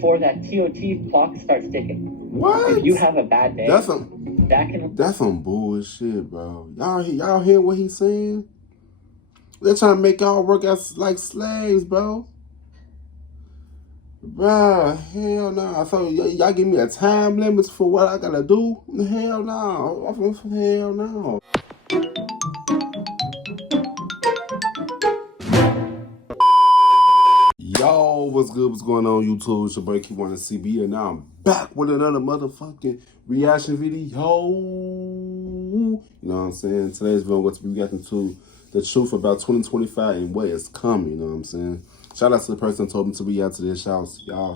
before that TOT clock starts ticking. What? If you have a bad day, that's some bullshit, bro. Y'all hear what he's saying? They're trying to make y'all work as like slaves, bro. Bruh, hell no. So y'all give me a time limit for what I gotta do? Hell no. Hell no. Yo, what's good? What's going on, YouTube? It's your boy Kewonis CB, and now I'm back with another motherfucking reaction video. You know what I'm saying? Today's video, I'm going to be reacting to the truth about 2025 and what is coming. You know what I'm saying? Shout out to the person who told me to react to this. Shouts. Y'all.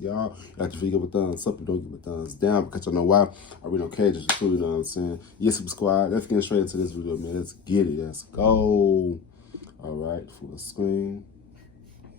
You have to give a thumbs up. You don't give a thumbs down because you know why. I really don't care. Just the truth, you know what I'm saying? Yes, subscribe. Let's get straight into this video, man. Let's get it. Let's go. All right, full screen.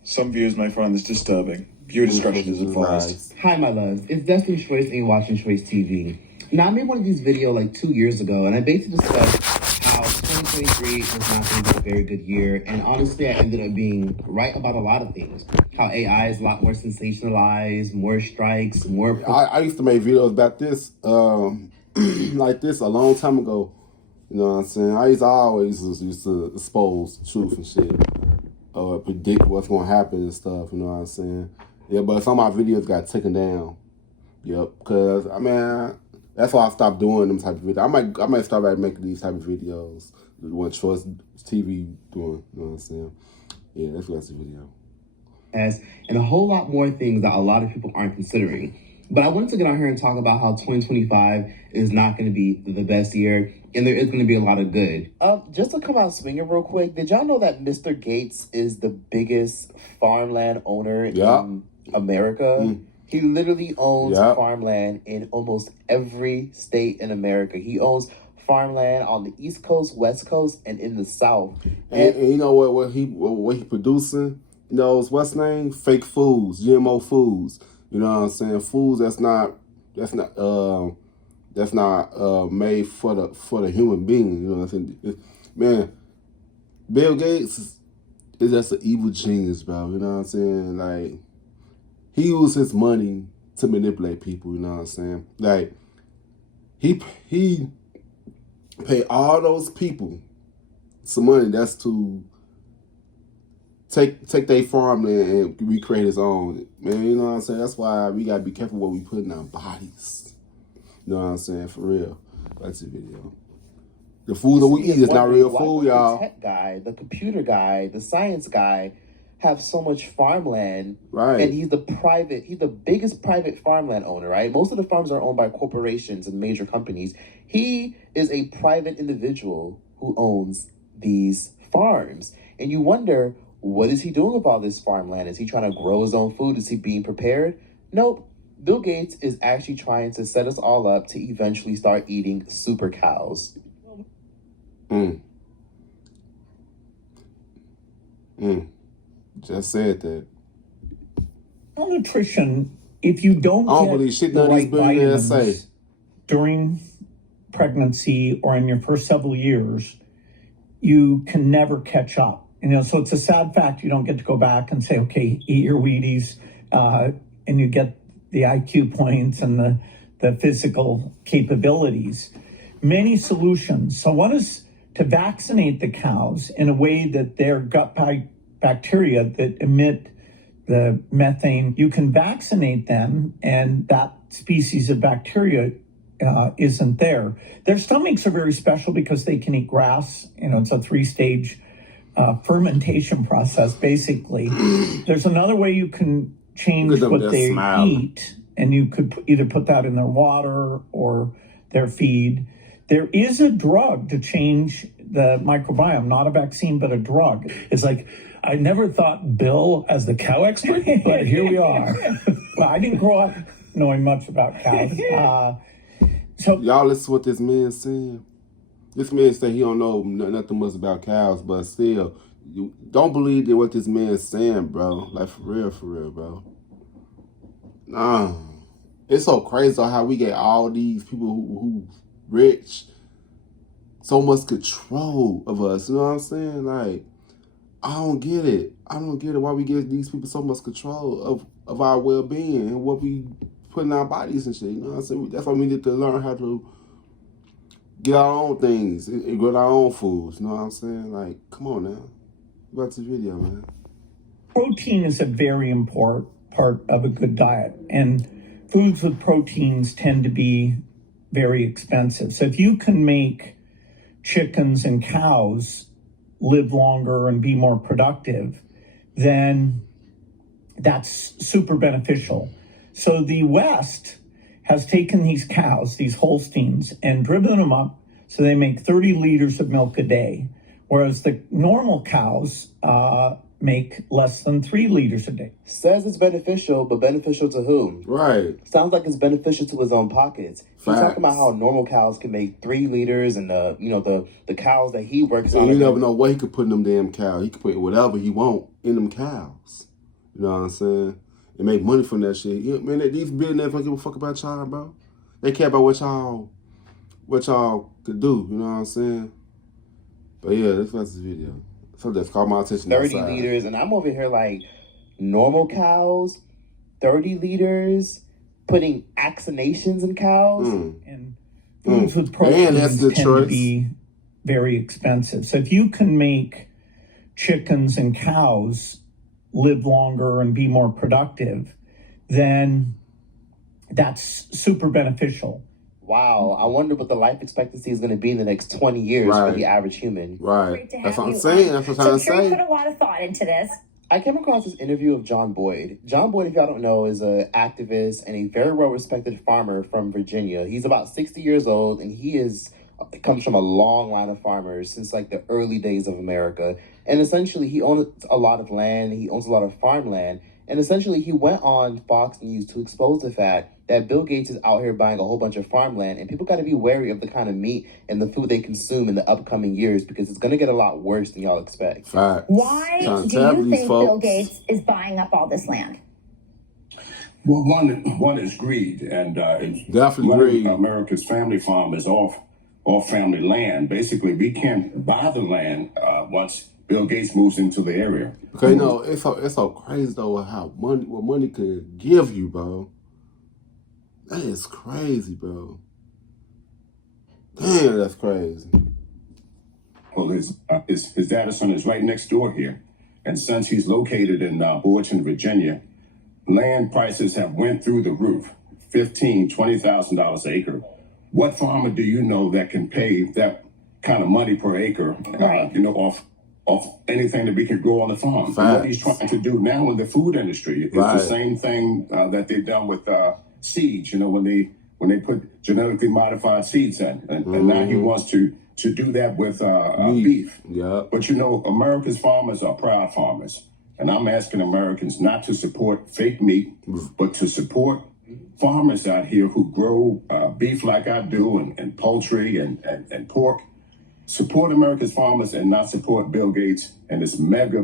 Some viewers might find this disturbing. Viewer discretion is advised. Hi, my loves. It's Destiny Choice and you're watching Choice TV. Now, I made one of these videos like 2 years ago, and I basically discussed how 2023 was not going to be a very good year. And honestly, I ended up being right about a lot of things. How AI is a lot more sensationalized, more strikes, more... I used to make videos about this, like this a long time ago. You know what I'm saying? I always used to expose truth and shit. Predict what's gonna happen and stuff, you know what I'm saying? Yeah, but some of my videos got taken down. Yep, because I mean that's why I stopped doing them type of videos. I might start back making these type of videos. What Choice TV doing, you know what I'm saying? Yeah, let's watch the video. And a whole lot more things that a lot of people aren't considering. But I wanted to get on here and talk about how 2025 is not going to be the best year, and there is going to be a lot of good. Just to come out swinging real quick, did y'all know that Mr. Gates is the biggest farmland owner in America? He literally owns farmland in almost every state in America. He owns farmland on the East Coast, West Coast, and in the South. And you know what he producing? You know, what's name? Fake foods, GMO foods. You know what I'm saying? Foods that's not made for the human being. You know what I'm saying? Man, Bill Gates is just an evil genius, bro. You know what I'm saying? Like, he uses his money to manipulate people. You know what I'm saying? Like, he paid all those people some money that's to take their farmland and recreate his own. Man, you know what I'm saying? That's why we gotta be careful what we put in our bodies. You know what I'm saying? For real. That's the video. The food that we eat is not real food, y'all. The tech guy, the computer guy, the science guy have so much farmland. Right. And he's the biggest private farmland owner, right? Most of the farms are owned by corporations and major companies. He is a private individual who owns these farms. And you wonder, what is he doing with all this farmland? Is he trying to grow his own food? Is he being prepared? Nope. Bill Gates is actually trying to set us all up to eventually start eating super cows. Just said that. Malnutrition, if you don't get the right vitamins during pregnancy or in your first several years, you can never catch up. You know, so it's a sad fact you don't get to go back and say, okay, eat your Wheaties, and you get the IQ points and the physical capabilities. Many solutions. So one is to vaccinate the cows in a way that their gut bacteria that emit the methane, you can vaccinate them and that species of bacteria isn't there. Their stomachs are very special because they can eat grass. You know, it's a 3-stage fermentation process, basically. There's another way you can change what they eat, and you could either put that in their water or their feed. There is a drug to change the microbiome, not a vaccine, but a drug. It's like, I never thought Bill as the cow expert, but here we are. Well, I didn't grow up knowing much about cows. So y'all listen to what this man's saying. This man said he don't know nothing much about cows, but still, you don't believe that what this man's saying, bro. Like, for real, bro. Nah. It's so crazy how we get all these people who rich, so much control of us. You know what I'm saying? Like, I don't get it. I don't get it why we give these people so much control of our well-being and what we put in our bodies and shit. You know what I'm saying? That's why we need to learn how to get our own things and grow our own foods. You know what I'm saying? Like, come on now. Watch this video, man. Protein is a very important part of a good diet, and foods with proteins tend to be very expensive. So if you can make chickens and cows live longer and be more productive, then that's super beneficial. So the West has taken these cows, these Holsteins, and driven them up so they make 30 liters of milk a day, whereas the normal cows make less than 3 liters a day. Says it's beneficial, but beneficial to whom? Right. Sounds like it's beneficial to his own pockets. He's talking about how normal cows can make 3 liters, and the cows that he works on. You never know what he could put in them damn cows. He could put whatever he want in them cows. You know what I'm saying? And make money from that shit. Yeah, man, these billionaires don't give a fuck about y'all, bro. They care about what y'all could do. You know what I'm saying? But yeah, let's watch this video. So that's caught my attention. 30 outside. liters, and I'm over here like, normal cows, 30 liters, putting vaccinations in cows. And foods with proteins that's the tend choice. to be very expensive. So if you can make chickens and cows live longer and be more productive, then that's super beneficial. Wow, I wonder what the life expectancy is going to be in the next 20 years for the average human. Right. Great to That's have what I'm you saying. on. That's what So I'm I'm trying sure to you say. put a lot of thought into this. I came across this interview of John Boyd. John Boyd, if y'all don't know, is an activist and a very well-respected farmer from Virginia. He's about 60 years old, and comes from a long line of farmers since like the early days of America. And essentially, he owns a lot of land. He owns a lot of farmland. And essentially, he went on Fox News to expose the fact that Bill Gates is out here buying a whole bunch of farmland, and people got to be wary of the kind of meat and the food they consume in the upcoming years, because it's going to get a lot worse than y'all expect. Facts. Why Trying to do tap you these think folks. Bill Gates is buying up all this land? Well, one is greed, and Definitely running greed. America's family farm is off family land. Basically, we can't buy the land once Bill Gates moves into the area. Okay, you know, it's so crazy though how what money could give you, bro. That is crazy, bro. Damn, that's crazy. Well, his data son is right next door here, and since he's located in Boyerton, Virginia, land prices have went through the roof, $20,000 an acre. What farmer do you know that can pay that kind of money per acre? Off anything that we can grow on the farm. And what he's trying to do now in the food industry is the same thing that they've done with seeds. You know, when they put genetically modified seeds in, and now he wants to do that with beef. Yeah. But you know, America's farmers are proud farmers, and I'm asking Americans not to support fake meat, but to support farmers out here who grow beef like I do, and poultry and pork. Support America's farmers and not support Bill Gates and this mega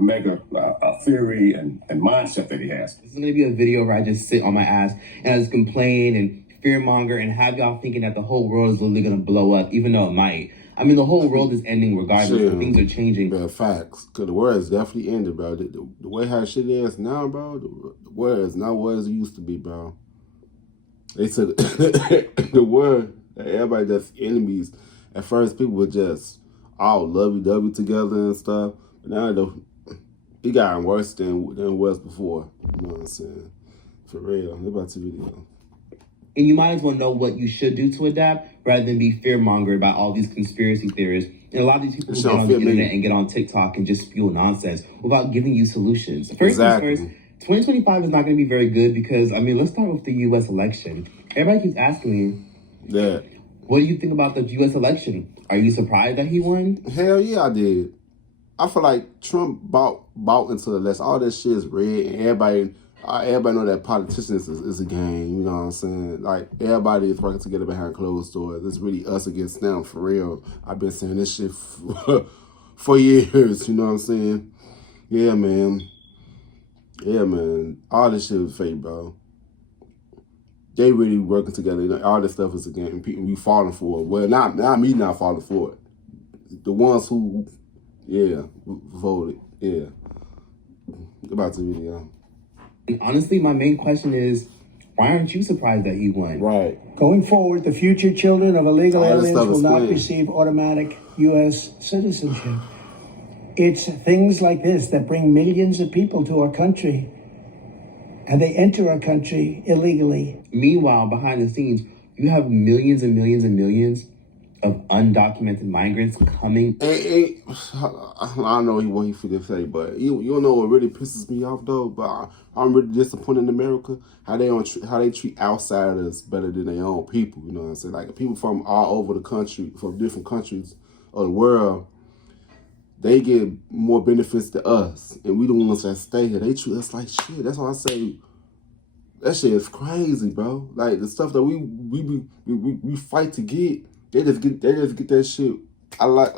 theory and mindset that he has. This is going to be a video where I just sit on my ass and I just complain and fearmonger and have y'all thinking that the whole world is literally going to blow up, even though it might. I mean, the whole world is ending regardless, and things are changing. Bro, facts. Because the world is definitely ended, bro. The way how shit is now, bro, the world is not what it used to be, bro. They said the word that everybody that's enemies. At first, people were just all lovey-dovey together and stuff. But now, it got worse than it was before. You know what I'm saying? For real. What about the video? And you might as well know what you should do to adapt rather than be fearmonger about all these conspiracy theories. And a lot of these people who get on the internet and get on TikTok and just spew nonsense without giving you solutions. First things first, 2025 is not going to be very good because, I mean, let's start with the U.S. election. Everybody keeps asking me, what do you think about the U.S. election? Are you surprised that he won? Hell yeah, I did. I feel like Trump bought into the election. All that shit is red, and everybody know that politicians is a game. You know what I'm saying? Like, everybody is working together behind closed doors. It's really us against them, for real. I've been saying this shit for years. You know what I'm saying? Yeah, man. Yeah, man. All this shit is fake, bro. They really working together. You know, all this stuff is a game. People we falling for it. Well, not me not falling for it. The ones who, voted. Yeah. About the video. And honestly, my main question is, why aren't you surprised that he won? Right. Going forward, the future children of illegal All this aliens stuff will is not planned. receive automatic U.S. citizenship. It's things like this that bring millions of people to our country, and they enter our country illegally. Meanwhile, behind the scenes, you have millions and millions and millions of undocumented migrants coming. I don't know what he finna say, but you know what really pisses me off though. But I'm really disappointed in America how they treat outsiders better than their own people. You know what I'm saying? Like people from all over the country, from different countries of the world, they get more benefits than us, and we the ones that stay here. They treat us like shit. That's why I say that shit is crazy, bro. Like the stuff that we fight to get. They just get that shit. I like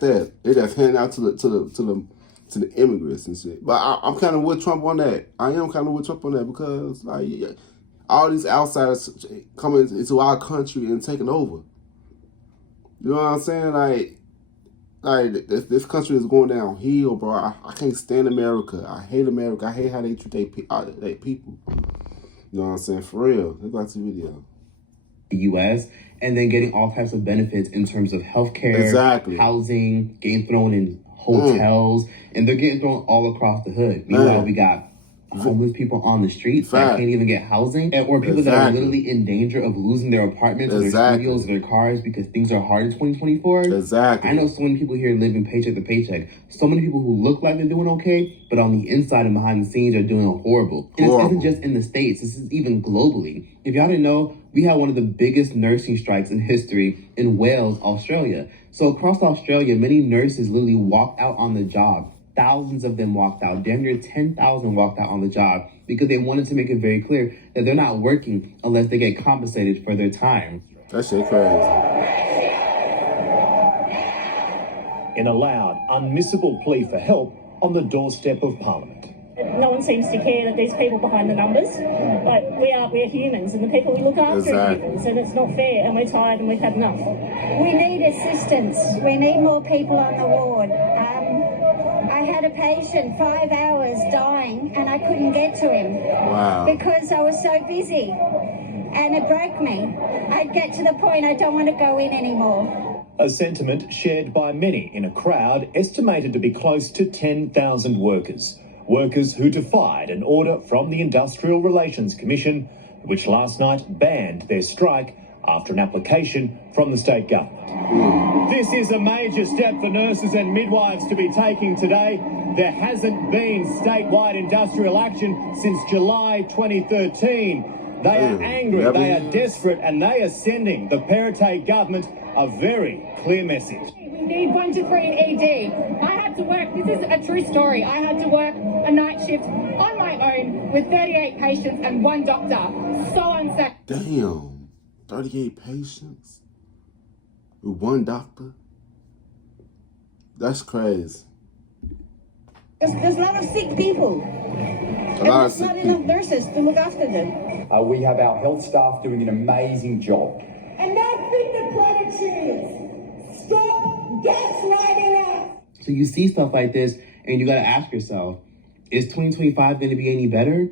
that. They just hand out to the immigrants and shit. But I'm kind of with Trump on that. I am kind of with Trump on that because like all these outsiders coming into our country and taking over. You know what I'm saying? Like this country is going downhill, bro. I can't stand America. I hate America. I hate how they treat their people. You know what I'm saying? For real. Let's watch the video. The U.S. and then getting all types of benefits in terms of healthcare, housing, getting thrown in hotels, and they're getting thrown all across the hood. Meanwhile, we got homeless people on the streets that can't even get housing, or people that are literally in danger of losing their apartments, or their studios, or their cars because things are hard in 2024. I know so many people here living paycheck to paycheck. So many people who look like they're doing okay, but on the inside and behind the scenes are doing horrible. And this isn't just in the States. This is even globally. If y'all didn't know, we had one of the biggest nursing strikes in history in Wales, Australia. So across Australia, many nurses literally walked out on the job. Thousands of them walked out. Damn near 10,000 walked out on the job because they wanted to make it very clear that they're not working unless they get compensated for their time. That shit crazy. In a loud, unmissable plea for help on the doorstep of Parliament. No one seems to care that there's people behind the numbers, but we're humans, and the people we look after are humans, and it's not fair, and we're tired and we've had enough. We need assistance. We need more people on the ward. I had a patient 5 hours dying, and I couldn't get to him because I was so busy, and it broke me. I'd get to the point I don't want to go in anymore. A sentiment shared by many in a crowd estimated to be close to 10,000 workers. Workers who defied an order from the Industrial Relations Commission, which last night banned their strike after an application from the state government. This is a major step for nurses and midwives to be taking today. There hasn't been statewide industrial action since July 2013. They are angry, they are desperate, and they are sending the Perrottet government a very clear message. We need 1 to 3 in ED. I had to work, this is a true story, I had to work a night shift on my own with 38 patients and 1 doctor. So unsafe. Damn, 38 patients with 1 doctor? That's crazy. There's a lot of sick people. There's not enough nurses to look after them. We have our health staff doing an amazing job. And that's been the platitudes. Stop gaslighting us. So you see stuff like this, and you got to ask yourself, is 2025 going to be any better?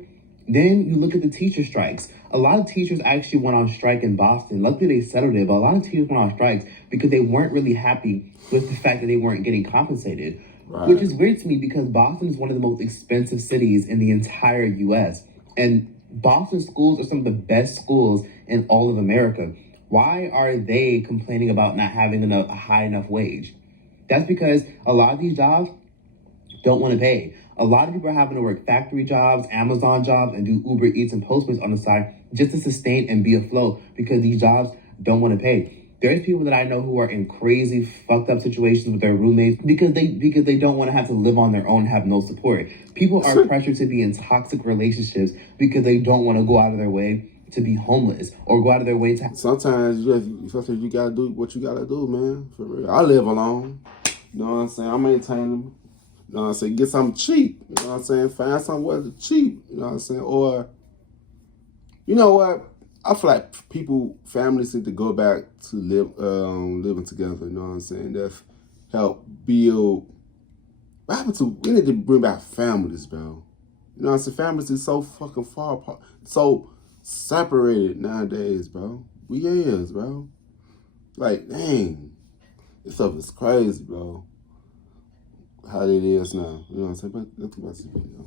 Then you look at the teacher strikes. A lot of teachers actually went on strike in Boston. Luckily, they settled it, but a lot of teachers went on strikes because they weren't really happy with the fact that they weren't getting compensated. Which is weird to me because Boston is one of the most expensive cities in the entire U.S. And Boston schools are some of the best schools in all of America. Why are they complaining about not having a high enough wage? That's because a lot of these jobs don't want to pay. A lot of people are having to work factory jobs, Amazon jobs, and do Uber Eats and Postmates on the side just to sustain and be afloat because these jobs don't want to pay. There's people that I know who are in crazy, fucked up situations with their roommates because they don't want to have to live on their own, have no support. People are pressured to be in toxic relationships because they don't want to go out of their way to be homeless or go out of their way to... Sometimes you gotta do what you gotta do, man. For real. I live alone. You know what I'm saying? I maintain them. You know what I'm saying? Get something cheap. You know what I'm saying? Find something cheap. You know what I'm saying? Or, you know what? I feel like families need to go back to living together. You know what I'm saying? That's help build. We need to bring back families, bro. You know what I'm saying? Families is so fucking far apart, so separated nowadays, bro. We is, bro. Like, dang. This stuff is crazy, bro. How it is now. You know what I'm saying? But let's watch the video.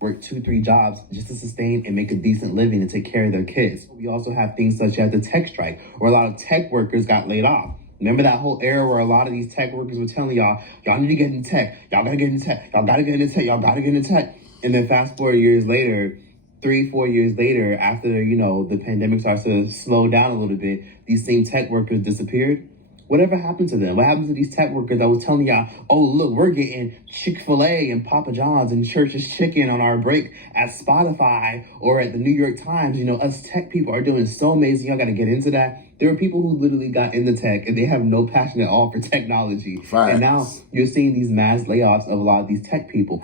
Work 2-3 jobs just to sustain and make a decent living and take care of their kids. We also have things such as the tech strike, where a lot of tech workers got laid off. Remember that whole era where a lot of these tech workers were telling y'all need to get in tech, y'all gotta get in tech, y'all gotta get in tech, y'all gotta get in tech. And then fast forward years later, 3-4 years later, after, you know, the pandemic starts to slow down a little bit, these same tech workers disappeared. Whatever happened to them? What happened to these tech workers that was telling y'all, oh, look, we're getting Chick-fil-A and Papa John's and Church's Chicken on our break at Spotify or at the New York Times. You know, us tech people are doing so amazing. Y'all got to get into that. There are people who literally got into tech and they have no passion at all for technology. Facts. And now you're seeing these mass layoffs of a lot of these tech people.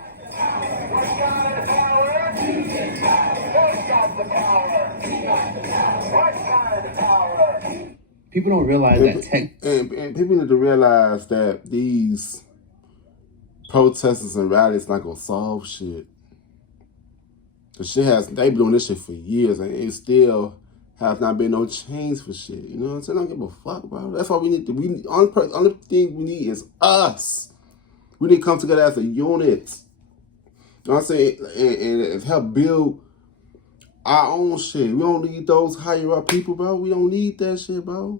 People don't realize that tech... And people need to realize that these protesters and rallies not going to solve shit. The shit they've been doing this shit for years and it still has not been no change for shit. You know what I'm saying? I don't give a fuck, bro. That's all we need to... Only thing we need is us. We need to come together as a unit. You know what I'm saying? And help build our own shit. We don't need those higher up people, bro. We don't need that shit, bro.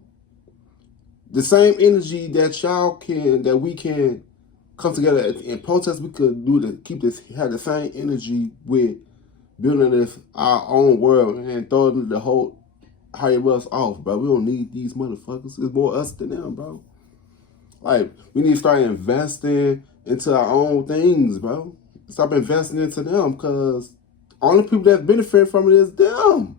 The same energy that we can come together and protest, we could do to have the same energy with building this our own world and throwing the whole higher ups off, bro. We don't need these motherfuckers. It's more us than them, bro. Like, we need to start investing into our own things, bro. Stop investing into them, because only people that benefit from it is them.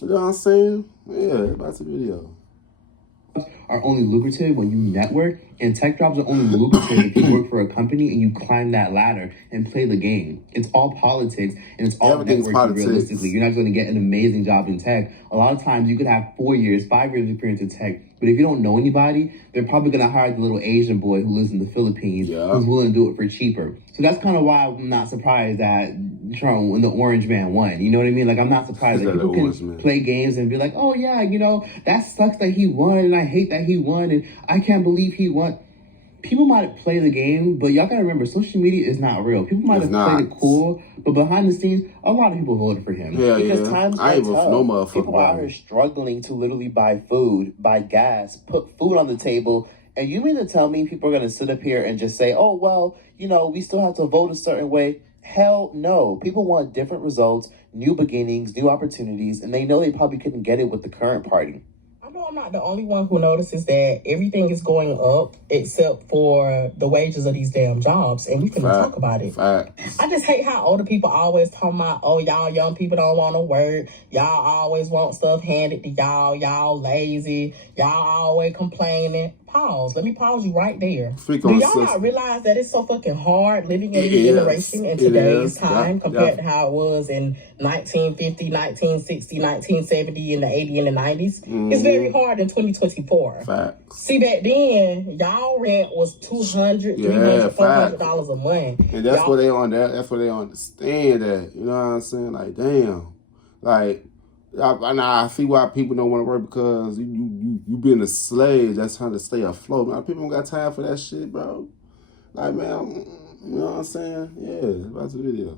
You know what I'm saying? Yeah, that's the video. Are only lucrative when you network, and tech jobs are only lucrative if you work for a company and you climb that ladder and play the game. It's all politics and it's all networking. Politics. Realistically. You're not going to get an amazing job in tech. A lot of times you could have 4 years, 5 years of experience in tech, but if you don't know anybody, they're probably going to hire the little Asian boy who lives in the Philippines who's willing to do it for cheaper. So that's kind of why I'm not surprised that Trump, when the orange man won. You know what I mean? Like, I'm not surprised that people can play games and be like, oh yeah, you know, that sucks that he won and I hate that he won and I can't believe he won. People might play the game, but y'all gotta remember, social media is not real. People might have played it cool, but behind the scenes, a lot of people voted for him. Yeah, because times are tough. People out here struggling to literally buy food, buy gas, put food on the table. And you mean to tell me people are going to sit up here and just say, oh, well, you know, we still have to vote a certain way? Hell no. People want different results, new beginnings, new opportunities, and they know they probably couldn't get it with the current party. I know I'm not the only one who notices that everything is going up except for the wages of these damn jobs, and we couldn't talk about it. I just hate how older people always talk about, oh, y'all young people don't want to work, y'all always want stuff handed to y'all lazy, y'all always complaining. Pause. Let me pause you right there. Do y'all not realize that it's so fucking hard living in this generation in today's time compared to how it was in 1950, 1960, 1970, and the 80 and the 90s? It's very hard in 2024. See, back then, y'all rent was $200, $300, $400 a month. And that's what they on that. That's what they understand that. You know what I'm saying? Like, damn. Like, I see why people don't want to work, because you being a slave that's trying to stay afloat. Man, people don't got time for that shit, bro. Like, man, you know what I'm saying? Yeah, that's the video.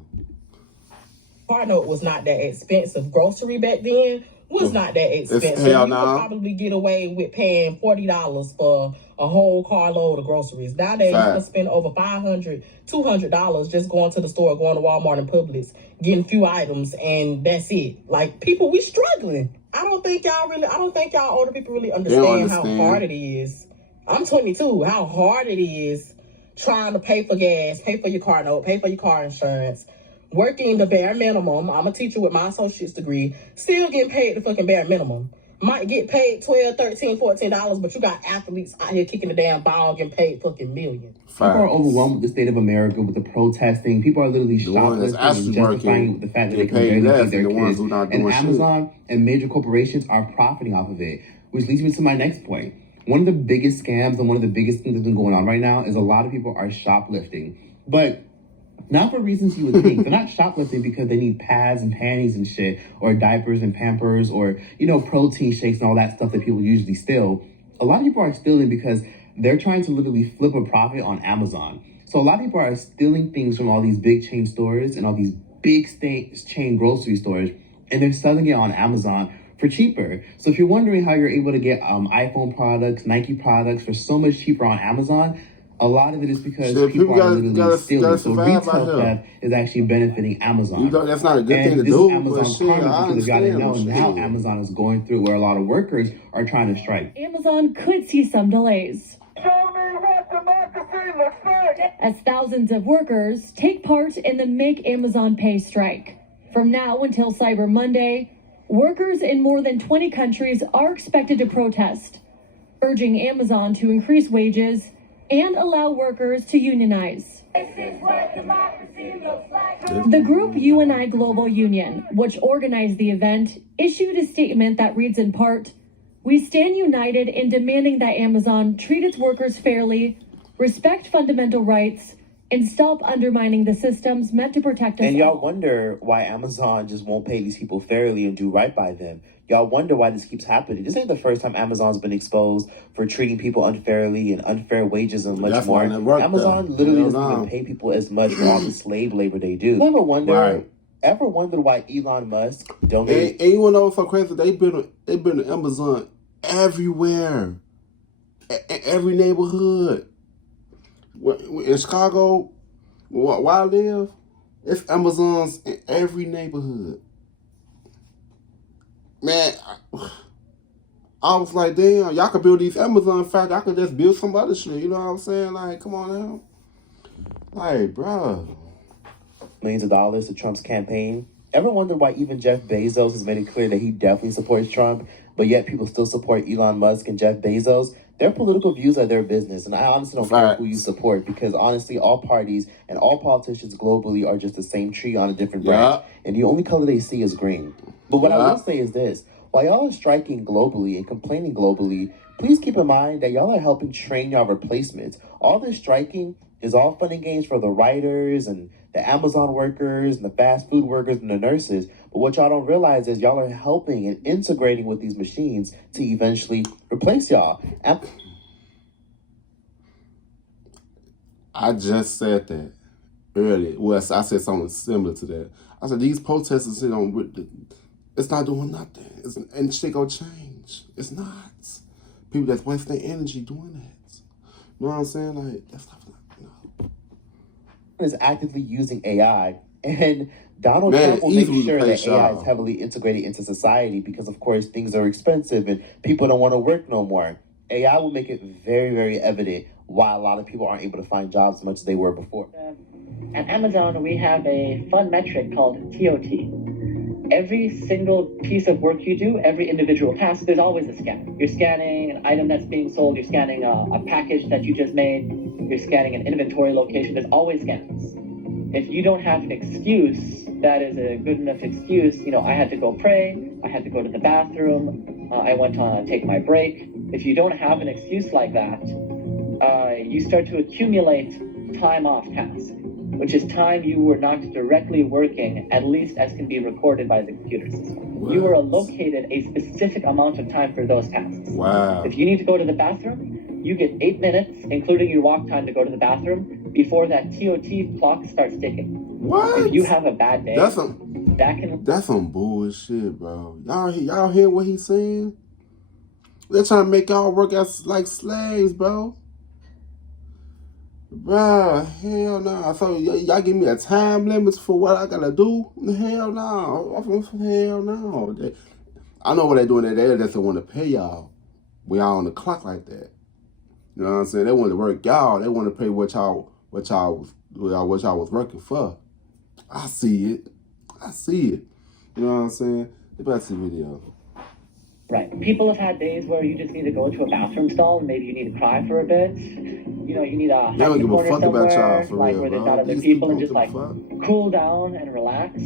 Car note was not that expensive. Grocery back then was not that expensive. You could probably get away with paying $40 for a whole carload of groceries. Nowadays, you can spend over $500, $200 just going to the store, going to Walmart and Publix, getting a few items, and that's it. Like, people, we struggling. I don't think y'all older people really understand how hard it is. I'm 22. How hard it is trying to pay for gas, pay for your car note, pay for your car insurance, working the bare minimum. I'm a teacher with my associate's degree, still getting paid the fucking bare minimum. Might get paid $12, $13, $14, but you got athletes out here kicking the damn ball getting paid fucking millions. People are overwhelmed with the state of America, with the protesting. People are literally shoplifting and justifying it with the fact that they can barely feed their kids. And Amazon and major corporations are profiting off of it, which leads me to my next point. One of the biggest scams and one of the biggest things that's been going on right now is a lot of people are shoplifting. But Not for reasons you would think. They're not shoplifting because they need pads and panties and shit, or diapers and Pampers, or, protein shakes and all that stuff that people usually steal. A lot of people are stealing because they're trying to literally flip a profit on Amazon. So a lot of people are stealing things from all these big chain stores and all these big chain grocery stores, and they're selling it on Amazon for cheaper. So if you're wondering how you're able to get iPhone products, Nike products for so much cheaper on Amazon, a lot of it is because people are literally stealing. So retail theft is actually benefiting Amazon. That's not a good thing to do. This is Amazon karma, because if y'all didn't know, now Amazon is going through where a lot of workers are trying to strike. Amazon could see some delays, Show me what democracy looks like! as thousands of workers take part in the Make Amazon Pay strike. From now until Cyber Monday, workers in more than 20 countries are expected to protest, urging Amazon to increase wages and allow workers to unionize. This is what democracy looks like! The group UNI Global Union, which organized the event, issued a statement that reads in part, "We stand united in demanding that Amazon treat its workers fairly, respect fundamental rights, and stop undermining the systems meant to protect us And y'all all." wonder why Amazon just won't pay these people fairly and do right by them. Y'all wonder why this keeps happening. This ain't the first time Amazon's been exposed for treating people unfairly and unfair wages and much more. Amazon literally doesn't even pay people as much for all the slave labor they do. You ever wondered why Elon Musk donated? And you wanna know what's so crazy? They been to Amazon everywhere, every neighborhood. In Chicago, where I live, it's Amazons in every neighborhood. Man, I was like, damn, y'all could build these Amazon factories. I could just build some other shit. You know what I'm saying? Like, come on now. Like, bro. Millions of dollars to Trump's campaign. Ever wonder why even Jeff Bezos has made it clear that he definitely supports Trump, but yet people still support Elon Musk and Jeff Bezos? Their political views are their business, and I honestly don't care who you support, because honestly, all parties and all politicians globally are just the same tree on a different branch, and the only color they see is green. But what I will say is this: while y'all are striking globally and complaining globally, please keep in mind that y'all are helping train y'all replacements. All this striking is all fun and games for the writers and the Amazon workers and the fast food workers and the nurses. But what y'all don't realize is y'all are helping and integrating with these machines to eventually replace y'all. I just said that earlier. Well, I said something similar to that. I said these protesters, it's not doing nothing. And shit gonna change. It's not. People that's wasting their energy doing that. You know what I'm saying? Like, that's not. Is actively using AI, and Donald Trump will make sure that AI is heavily integrated into society because, of course, things are expensive and people don't want to work no more. AI will make it very, very evident why a lot of people aren't able to find jobs as much as they were before. At Amazon, we have a fun metric called TOT. Every single piece of work you do, every individual task, there's always a scan. You're scanning an item that's being sold, you're scanning a package that you just made, you're scanning an inventory location, there's always scans. If you don't have an excuse, that is a good enough excuse. I had to go pray, I had to go to the bathroom, I went to take my break. If you don't have an excuse like that, you start to accumulate time off tasks, which is time you were not directly working, at least as can be recorded by the computer system. Wow. You were allocated a specific amount of time for those tasks. Wow. If you need to go to the bathroom, you get 8 minutes, including your walk time, to go to the bathroom before that TOT clock starts ticking. What? If you have a bad day, that's some bullshit, bro. Y'all hear what he's saying? They're trying to make y'all work as like slaves, bro. Bro, hell no. So y'all give me a time limit for what I gotta do? Hell no. Hell no. I know what they're doing there. They just don't want to pay y'all when y'all on the clock like that. You know what I'm saying? They want to work y'all. They want to pay what y'all was working for. I see it. You know what I'm saying? Get back to the video. Right. People have had days where you just need to go to a bathroom stall and maybe you need to cry for a bit. You need a hide corner somewhere, about y'all for like real, where there's bro. not other people, and just like cool down and relax.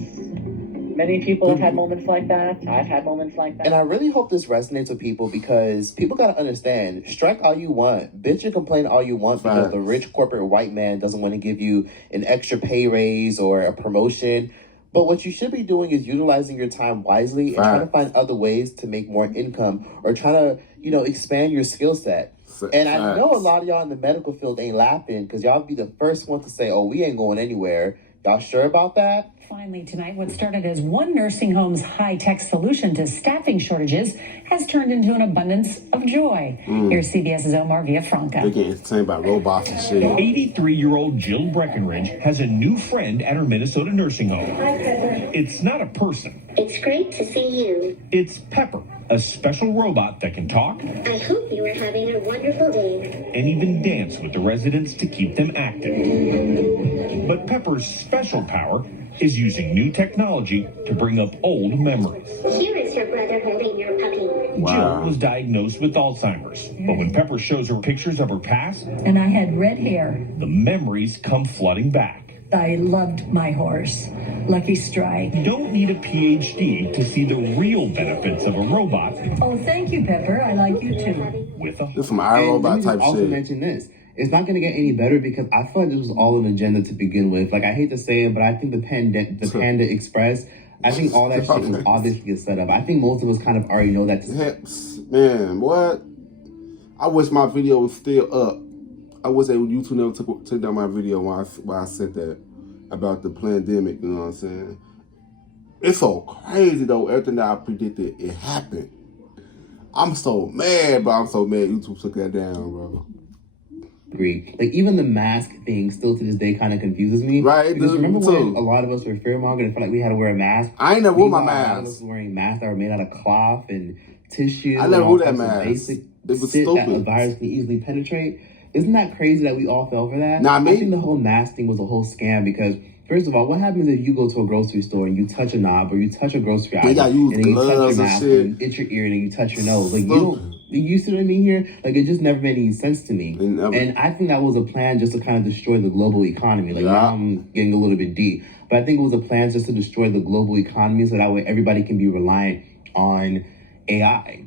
Many people have had moments like that. I've had moments like that. And I really hope this resonates with people because people got to understand, strike all you want, bitch and complain all you want because the rich corporate white man doesn't want to give you an extra pay raise or a promotion. But what you should be doing is utilizing your time wisely and trying to find other ways to make more income or trying to, expand your skill set. And I know a lot of y'all in the medical field ain't laughing because y'all be the first one to say, oh, we ain't going anywhere. Y'all sure about that? Finally tonight, what started as one nursing home's high-tech solution to staffing shortages has turned into an abundance of joy. Here's CBS's Omar Villafranca. They get entertained by robots and shit. 83-year-old Jill Breckenridge has a new friend at her Minnesota nursing home. Hi, Pepper. It's not a person. It's great to see you. It's Pepper, a special robot that can talk I hope you are having a wonderful day. and even dance with the residents to keep them active. But Pepper's special power is using new technology to bring up old memories. Here is your brother holding your puppy. Jill was diagnosed with Alzheimer's, but when Pepper shows her pictures of her past, And I had red hair. the memories come flooding back. I loved my horse, Lucky Strike. You don't need a PhD to see the real benefits of a robot. Oh, thank you, Pepper. I like you too. With a This some iRobot type also shit. mention this. It's not going to get any better because I feel like this was all an agenda to begin with. Like, I hate to say it, but I think the Panda Express, I think all that shit was obviously a setup. I think most of us kind of already know that. Man, what? I wish my video was still up. I wish that YouTube never took down my video while I said that about the pandemic, you know what I'm saying? It's so crazy, though. Everything that I predicted, it happened. I'm so mad, bro. I'm so mad YouTube took that down, bro. Agree. Like, even the mask thing still to this day kind of confuses me. Right, because dude, remember me when too. a lot of us were fear-mongering and felt like we had to wear a mask? I ain't never wore my Meanwhile, a lot of mask. us were wearing masks that were made out of cloth and tissue. I never and wore all that types of mask. Basic It was shit that a stupid. virus can easily penetrate. Isn't that crazy that we all fell for that? Nah, me- I think the whole mask thing was a whole scam because, first of all, what happens if you go to a grocery store and you touch a knob or you touch a grocery item gotta use and then you touch gloves your and mask shit. and you itch your ear and then you touch your nose? Like, Stupid. you see what I mean here? Like, it just never made any sense to me. And I think that was a plan just to kind of destroy the global economy. Like, now I'm getting a little bit deep. But I think it was a plan just to destroy the global economy so that way everybody can be reliant on AI.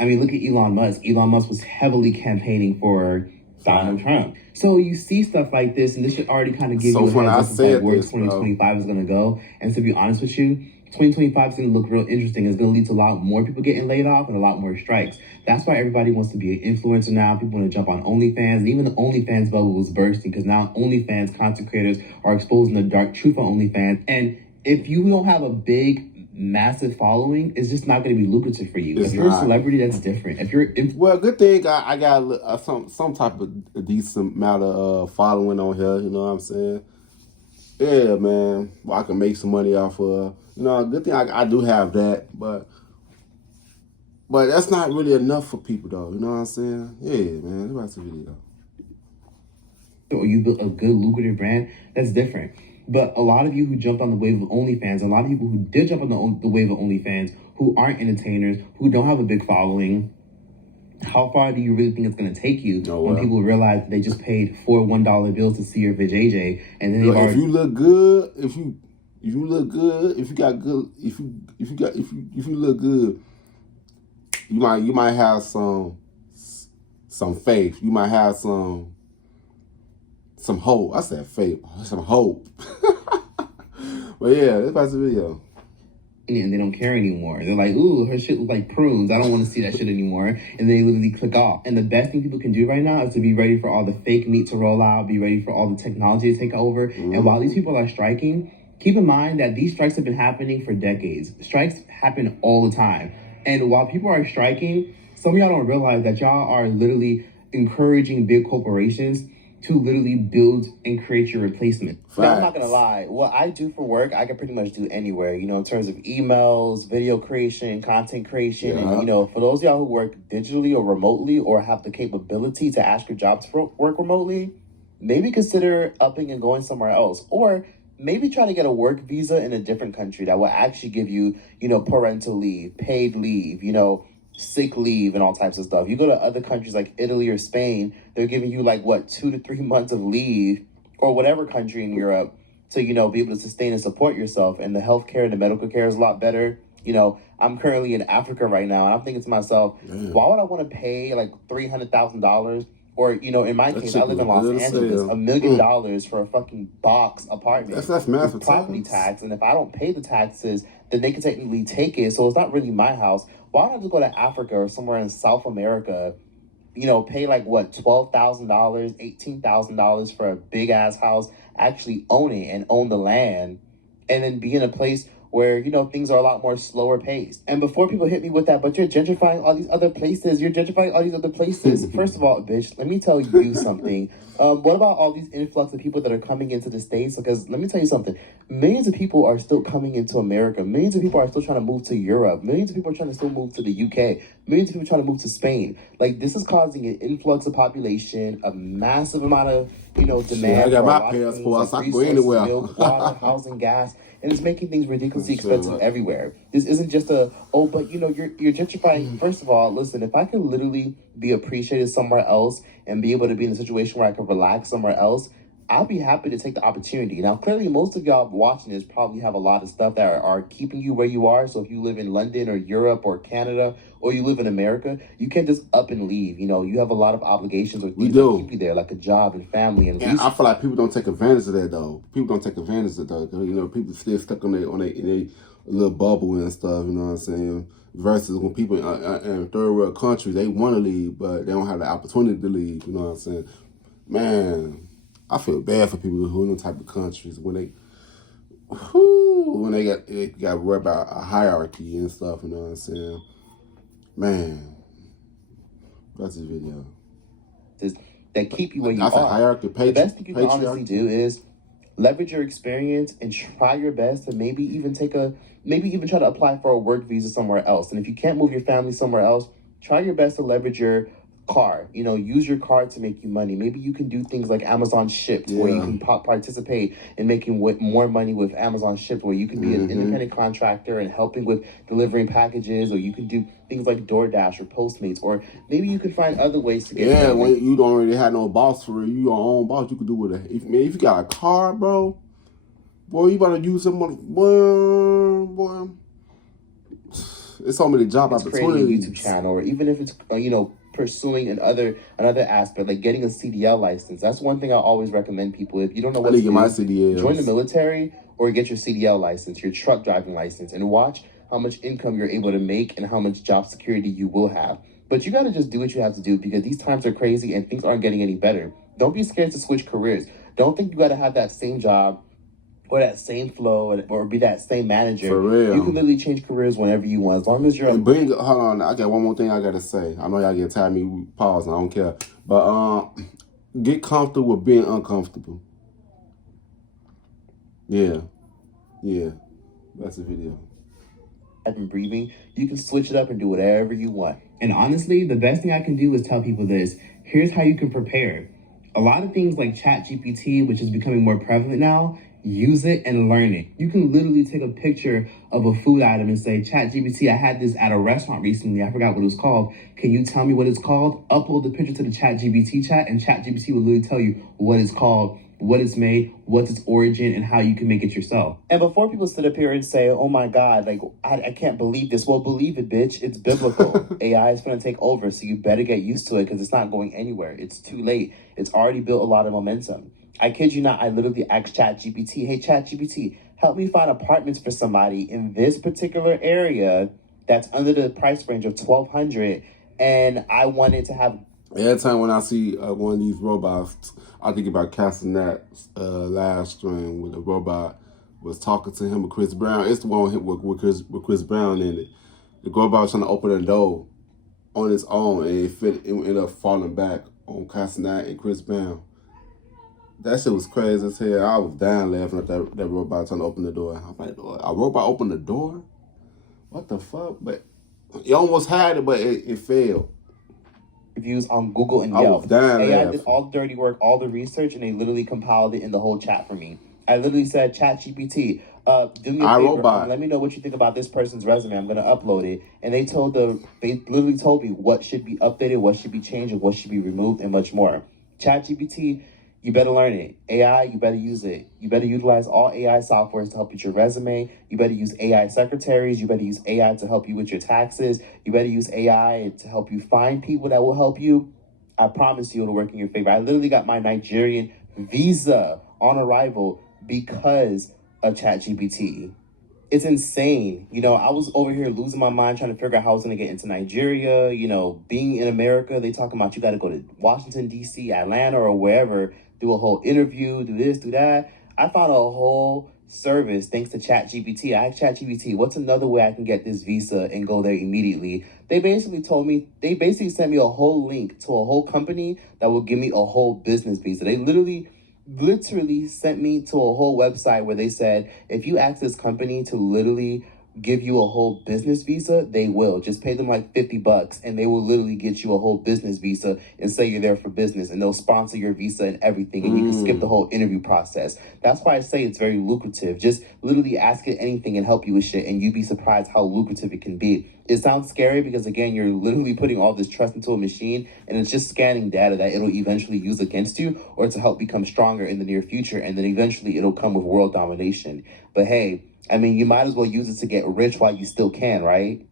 I mean, look at Elon Musk. Elon Musk was heavily campaigning for Donald Trump. So you see stuff like this, and this should already kind of give So you a when I heads up of said like where this, bro. 2025 is going to go. And to be honest with you, 2025 is going to look real interesting. It's going to lead to a lot more people getting laid off and a lot more strikes. That's why everybody wants to be an influencer now. People want to jump on OnlyFans. And even the OnlyFans bubble is bursting because now OnlyFans content creators are exposing the dark truth on OnlyFans. And if you don't have a big, massive following, it's just not going to be lucrative for you. It's if you're not. a celebrity, that's different. If you're Well, good thing I got some type of a decent amount of following on here. You know what I'm saying? Yeah, man. Well, I can make some money off of. You know, good thing I do have that, but that's not really enough for people, though. You know what I'm saying? Yeah, man. That's the video. or you built a good lucrative brand, that's different. But a lot of you who jumped on the wave of OnlyFans, a lot of people who did jump on the wave of OnlyFans, who aren't entertainers, who don't have a big following, how far do you really think it's going to take you when people realize that they just paid 4 $1 bills to see your vajayjay, and then if you look good, if you look good, if you look good, you might have some faith. You might have some hope. I said faith, some hope. But yeah, that's the video. And they don't care anymore. They're like, ooh, her shit looks like prunes. I don't want to see that shit anymore. And they literally click off. And the best thing people can do right now is to be ready for all the fake meat to roll out, be ready for all the technology to take over. Mm-hmm. And while these people are striking, keep in mind that these strikes have been happening for decades. Strikes happen all the time. And while people are striking, some of y'all don't realize that y'all are literally encouraging big corporations to literally build and create your replacement. Now, I'm not gonna lie. What I do for work, I can pretty much do anywhere. You know, in terms of emails, video creation, content creation, and for those of y'all who work digitally or remotely, or have the capability to ask your job to work remotely, maybe consider upping and going somewhere else, or maybe try to get a work visa in a different country that will actually give you, parental leave, paid leave, sick leave and all types of stuff. You go to other countries like Italy or Spain, they're giving you 2 to 3 months of leave, or whatever country in Europe, to, be able to sustain and support yourself. And the healthcare and the medical care is a lot better. I'm currently in Africa right now, and I'm thinking to myself, why would I want to pay like $300,000? Or, in my case, I live in Los Angeles, $1 million for a fucking box apartment. That's massive with property tax. And if I don't pay the taxes, then they can technically take it. So it's not really my house. Why don't I just go to Africa or somewhere in South America, pay like what, $12,000, $18,000 for a big ass house, actually own it and own the land, and then be in a place where, things are a lot more slower paced. And before people hit me with that, but you're gentrifying all these other places. First of all, bitch, let me tell you something. What about all these influx of people that are coming into the States? Because let me tell you something. Millions of people are still coming into America. Millions of people are still trying to move to Europe. Millions of people are trying to still move to the UK. Millions of people are trying to move to Spain. Like, this is causing an influx of population, a massive amount of, demand. I got my passport, so I can go anywhere. Milk, water, housing, gas. And it's making things ridiculously expensive everywhere. This isn't just you're gentrifying. First of all, listen, if I could literally be appreciated somewhere else and be able to be in a situation where I can relax somewhere else, I'll be happy to take the opportunity. Now, clearly, most of y'all watching this probably have a lot of stuff that are keeping you where you are. So if you live in London or Europe or Canada, or you live in America, you can't just up and leave. You have a lot of obligations or things that keep you there, like a job and family. And I feel like people don't take advantage of that, though. People don't take advantage of that, though. People still stuck in their little bubble and stuff, you know what I'm saying? Versus when people in third world countries, they want to leave, but they don't have the opportunity to leave, you know what I'm saying? Man, I feel bad for people who are in them type of countries when they got to worry about a hierarchy and stuff, you know what I'm saying? Man, that's this video. That keep you where you are. Hierarchy, the best thing you can honestly do is leverage your experience and try your best to maybe even try to apply for a work visa somewhere else. And if you can't move your family somewhere else, try your best to leverage your car. Use your car to make you money. Maybe you can do things like Amazon Shipped, where you can participate in making more money with Amazon Shipped, where you can be an independent contractor and helping with delivering packages, or you can do things like DoorDash or Postmates, or maybe you can find other ways to get money. When you don't really have no boss for you, your own boss, you can do with it. If you got a car, bro, boy, you better use someone, boy. It's so many job opportunities. Creating a YouTube channel, or even if it's pursuing another aspect, like getting a CDL license. That's one thing I always recommend people. If you don't know what to do, my CDL. Join the military or get your CDL license, your truck driving license, and watch how much income you're able to make and how much job security you will have. But you got to just do what you have to do, because these times are crazy and things aren't getting any better. Don't be scared to switch careers. Don't think you got to have that same job or that same flow or be that same manager. For real. You can literally change careers whenever you want, as long as you're... Hold on, I got one more thing I got to say. I know y'all get tired of me pausing, I don't care. But get comfortable with being uncomfortable. Yeah. That's the video. And breathing, you can switch it up and do whatever you want. And honestly, the best thing I can do is tell people this. Here's how you can prepare. A lot of things like ChatGPT, which is becoming more prevalent now, use it and learn it. You can literally take a picture of a food item and say, ChatGPT, I had this at a restaurant recently. I forgot what it was called. Can you tell me what it's called? Upload the picture to the ChatGPT chat, and ChatGPT will literally tell you what it's called, what it's made, what's its origin, and how you can make it yourself. And before people sit up here and say, oh my God, like, I can't believe this. Well, believe it, bitch. It's biblical. AI is going to take over, so you better get used to it, because it's not going anywhere. It's too late. It's already built a lot of momentum. I kid you not, I literally asked ChatGPT, hey, ChatGPT, help me find apartments for somebody in this particular area that's under the price range of $1,200, and I wanted to have... Every time when I see one of these robots, I think about Castanet's live stream where the robot was talking to him with Chris Brown. It's the one with Chris Brown in it. The robot was trying to open a door on its own, and it ended up falling back on Castanet and Chris Brown. That shit was crazy as hell. I was down laughing at that robot trying to open the door. I'm like, a robot opened the door? What the fuck? But it almost had it, but it failed. Reviews on Google and Yelp. AI did all the dirty work, all the research, and they literally compiled it in the whole chat for me. I literally said, ChatGPT, do me a favor, let me know what you think about this person's resume. I'm gonna upload it. And they literally told me what should be updated, what should be changed, and what should be removed, and much more. ChatGPT You better learn it. AI, you better use it. You better utilize all AI softwares to help with your resume. You better use AI secretaries. You better use AI to help you with your taxes. You better use AI to help you find people that will help you. I promise you it'll work in your favor. I literally got my Nigerian visa on arrival because of ChatGPT. It's insane. You know, I was over here losing my mind trying to figure out how I was going to get into Nigeria. You know, being in America, they talking about you got to go to Washington, D.C., Atlanta, or wherever, do a whole interview, do this, do that. I found a whole service thanks to ChatGPT. I asked ChatGPT, what's another way I can get this visa and go there immediately? They basically sent me a whole link to a whole company that will give me a whole business visa. They literally sent me to a whole website where they said, if you ask this company to literally give you a whole business visa, they will. Just pay them like $50 and they will literally get you a whole business visa and say you're there for business, and they'll sponsor your visa and everything, and you can skip the whole interview process. That's why I say it's very lucrative. Just literally ask it anything and help you with shit, and you'd be surprised how lucrative it can be. It sounds scary because, again, you're literally putting all this trust into a machine, and it's just scanning data that it'll eventually use against you or to help become stronger in the near future, and then eventually it'll come with world domination. But hey, I mean, you might as well use it to get rich while you still can, right?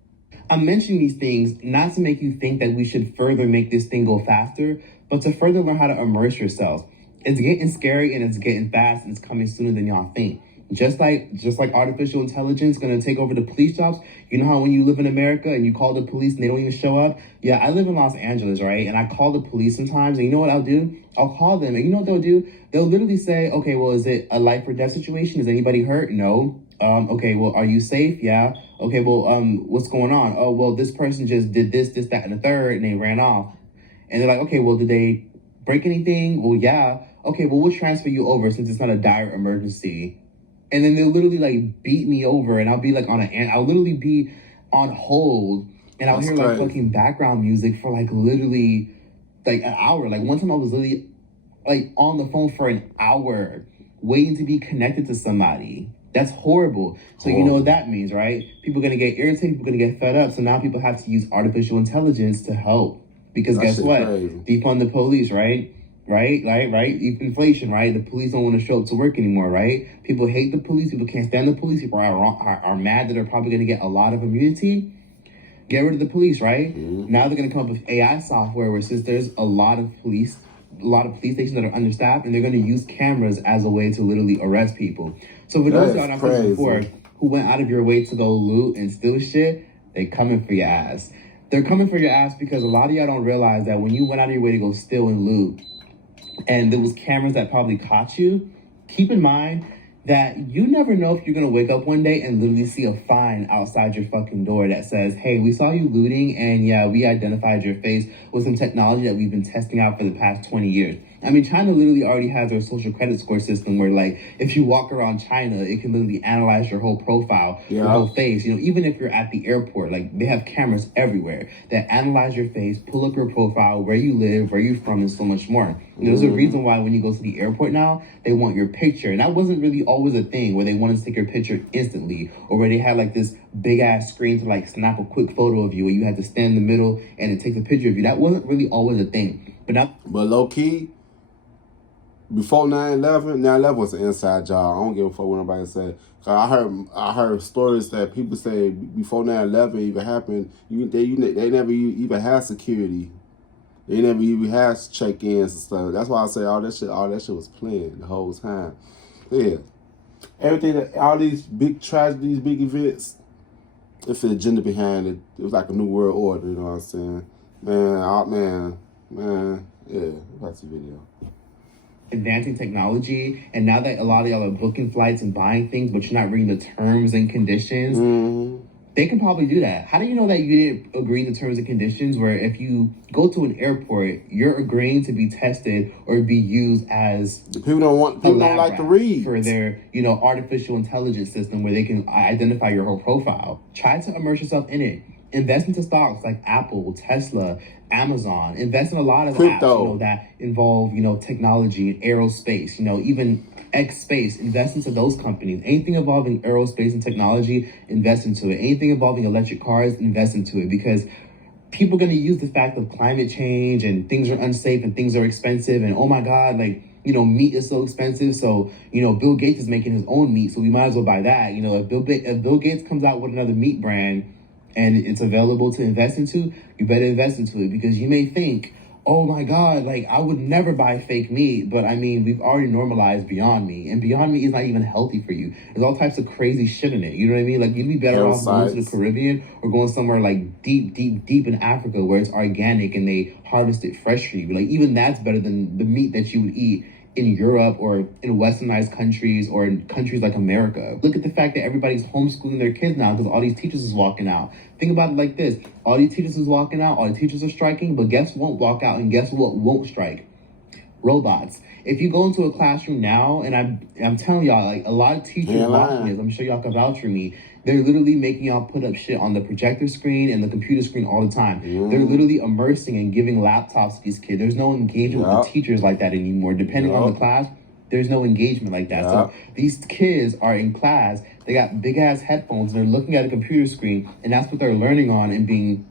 I'm mentioning these things not to make you think that we should further make this thing go faster, but to further learn how to immerse yourselves. It's getting scary and it's getting fast and it's coming sooner than y'all think. Just like artificial intelligence gonna take over the police jobs. You know how when you live in America and you call the police and they don't even show up? Yeah, I live in Los Angeles, right? And I call the police sometimes, and you know what I'll do? I'll call them, and you know what they'll do? They'll literally say, okay, well, is it a life or death situation? Is anybody hurt? No. Okay, well, are you safe? Yeah. Okay, well, what's going on? Oh, well, this person just did this, that, and the third, and they ran off. And they're like, okay, well, did they break anything? Well, yeah. Okay, well, we'll transfer you over since it's not a dire emergency. And then they'll literally like beat me over, and I'll be like I'll literally be on hold, and I'll hear like fucking background music for like literally like an hour. Like one time I was literally like on the phone for an hour waiting to be connected to somebody. That's horrible. So you know what that means, right? People are going to get irritated. People are going to get fed up. So now people have to use artificial intelligence to help. Because guess what? Defund the police, right? Right? Inflation, right? The police don't want to show up to work anymore, right? People hate the police. People can't stand the police. People are mad that they're probably going to get a lot of immunity. Get rid of the police, right? Now they're going to come up with AI software where since there's a lot of police stations that are understaffed, and they're going to use cameras as a way to literally arrest people. So for those y'all I've heard before who went out of your way to go loot and steal shit, they coming for your ass. They're coming for your ass because a lot of y'all don't realize that when you went out of your way to go steal and loot, and there was cameras that probably caught you, keep in mind that you never know if you're going to wake up one day and literally see a fine outside your fucking door that says, hey, we saw you looting, and yeah, we identified your face with some technology that we've been testing out for the past 20 years. I mean, China literally already has their social credit score system where, like, if you walk around China, it can literally analyze your whole profile, your whole face. You know, even if you're at the airport, like, they have cameras everywhere that analyze your face, pull up your profile, where you live, where you're from, and so much more. And there's a reason why when you go to the airport now, they want your picture. And that wasn't really always a thing where they wanted to take your picture instantly, or where they had, like, this big-ass screen to, like, snap a quick photo of you, where you had to stand in the middle and it takes a picture of you. That wasn't really always a thing. But low-key, before 9/11, 9/11 was an inside job. I don't give a fuck what nobody say. I heard stories that people say before 9/11 even happened, they never even had security. They never even had check-ins and stuff. That's why I say all that shit was planned the whole time. Yeah, everything, all these big tragedies, big events, it's the agenda behind it. It was like a new world order. You know what I'm saying? Man, yeah. Watch the video. Advancing technology, and now that a lot of y'all are booking flights and buying things, but you're not reading the terms and conditions, they can probably do that. How do you know that you didn't agree to terms and conditions where if you go to an airport, you're agreeing to be tested or be used as people don't like to read for their, artificial intelligence system where they can identify your whole profile. Try to immerse yourself in it. Invest into stocks like Apple, Tesla, Amazon. Invest in a lot of apps, that involve, technology and aerospace, even X space. Invest into those companies. Anything involving aerospace and technology, invest into it. Anything involving electric cars, invest into it, because people are going to use the fact of climate change and things are unsafe and things are expensive and oh my God, like you know, meat is so expensive. So, you know, Bill Gates is making his own meat, so we might as well buy that. You know, if Bill Gates comes out with another meat brand and it's available to invest into, you better invest into it, because you may think, oh my God, like I would never buy fake meat. But I mean, we've already normalized Beyond Meat, and Beyond Meat is not even healthy for you. There's all types of crazy shit in it. You know what I mean? Like, you'd be better off going to the Caribbean or going somewhere like deep in Africa where it's organic and they harvest it fresh for you. Like, even that's better than the meat that you would eat in Europe or in westernized countries or in countries like America. Look at the fact that everybody's homeschooling their kids now because all these teachers is walking out. Think about it like this. All these teachers is walking out, all the teachers are striking, but guess what won't walk out and guess what won't strike? Robots. If you go into a classroom now, and I'm telling y'all, like, a lot of teachers watching this, I'm sure y'all can vouch for me, they're literally making y'all put up shit on the projector screen and the computer screen all the time. They're literally immersing and giving laptops to these kids. There's no engagement with the teachers like that anymore. Depending on the class, there's no engagement like that. So these kids are in class, they got big ass headphones, and they're looking at a computer screen, and that's what they're learning on and being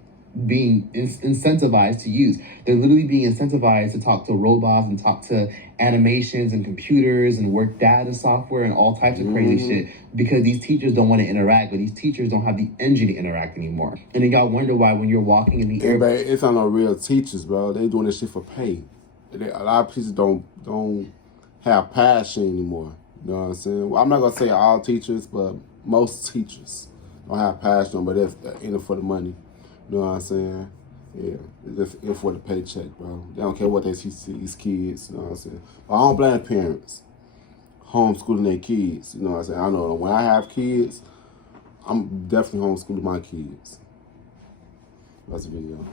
incentivized to use. They're literally being incentivized to talk to robots and talk to animations and computers and work data software and all types of crazy shit, because these teachers don't want to interact, but these teachers don't have the energy to interact anymore. And then y'all wonder why when you're walking in the air, it's not no real teachers, bro. They doing this shit for pay. A lot of teachers don't have passion anymore. You know what I'm saying? Well, I'm not gonna say all teachers, but most teachers don't have passion, but they're in it for the money. You know what I'm saying? Yeah, they're in for the paycheck, bro. They don't care what they teach these kids. You know what I'm saying? But I don't blame parents homeschooling their kids. You know what I'm saying? I know when I have kids, I'm definitely homeschooling my kids. That's a video.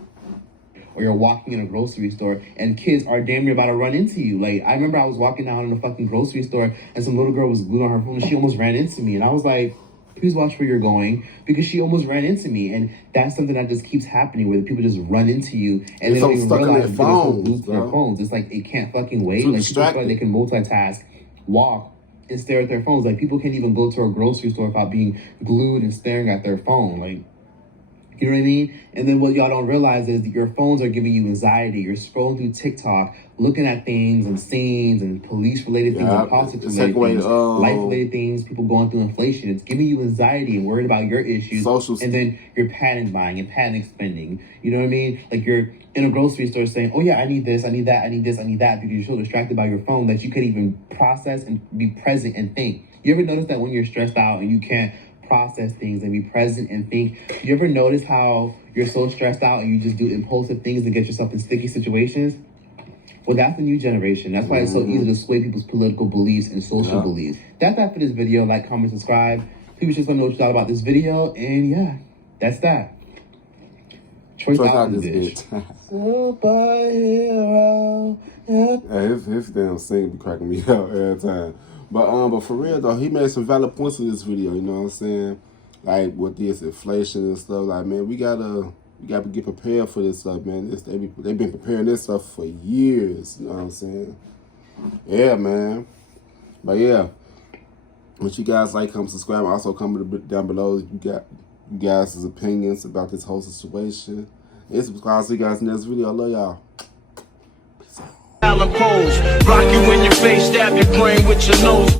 Or you're walking in a grocery store and kids are damn near about to run into you. Like, I remember I was walking down in a fucking grocery store and some little girl was glued on her phone and she almost ran into me. And I was like, please watch where you're going, because she almost ran into me. And that's something that just keeps happening, where the people just run into you and they don't even realize they're so glued to their phones. It's like, it can't fucking wait. Like, people feel like they can multitask, walk, and stare at their phones. Like, people can't even go to a grocery store without being glued and staring at their phone. Like, you know what I mean? And then what y'all don't realize is that your phones are giving you anxiety. You're scrolling through TikTok, looking at things and scenes and police-related things and politics-related things, life-related things, people going through inflation. It's giving you anxiety and worried about your issues. And then you're panic buying and panic spending. You know what I mean? Like, you're in a grocery store saying, oh yeah, I need this, I need that, I need this, I need that, because you're so distracted by your phone that you can't even process and be present and think. You ever notice that when you're stressed out and you can't process things and be present and think, you ever notice how you're so stressed out and you just do impulsive things to get yourself in sticky situations? Well, that's the new generation. That's why it's so easy to sway people's political beliefs and social beliefs. That's that for this video. Like, comment, subscribe. People just want to know what you thought about this video. And yeah, that's that. Choice out this bitch. Superhero. Yeah, his damn sing be cracking me up every time. But for real though, he made some valid points in this video. You know what I'm saying? Like with this inflation and stuff. Like, man, we gotta get prepared for this stuff, man. They've been preparing this stuff for years. You know what I'm saying? Yeah, man. But yeah, if you guys like, comment, subscribe. Also comment down below. You got you guys' opinions about this whole situation. And subscribe. See you guys in the next video. I love y'all. Rock you in your face, stab your brain with your nose.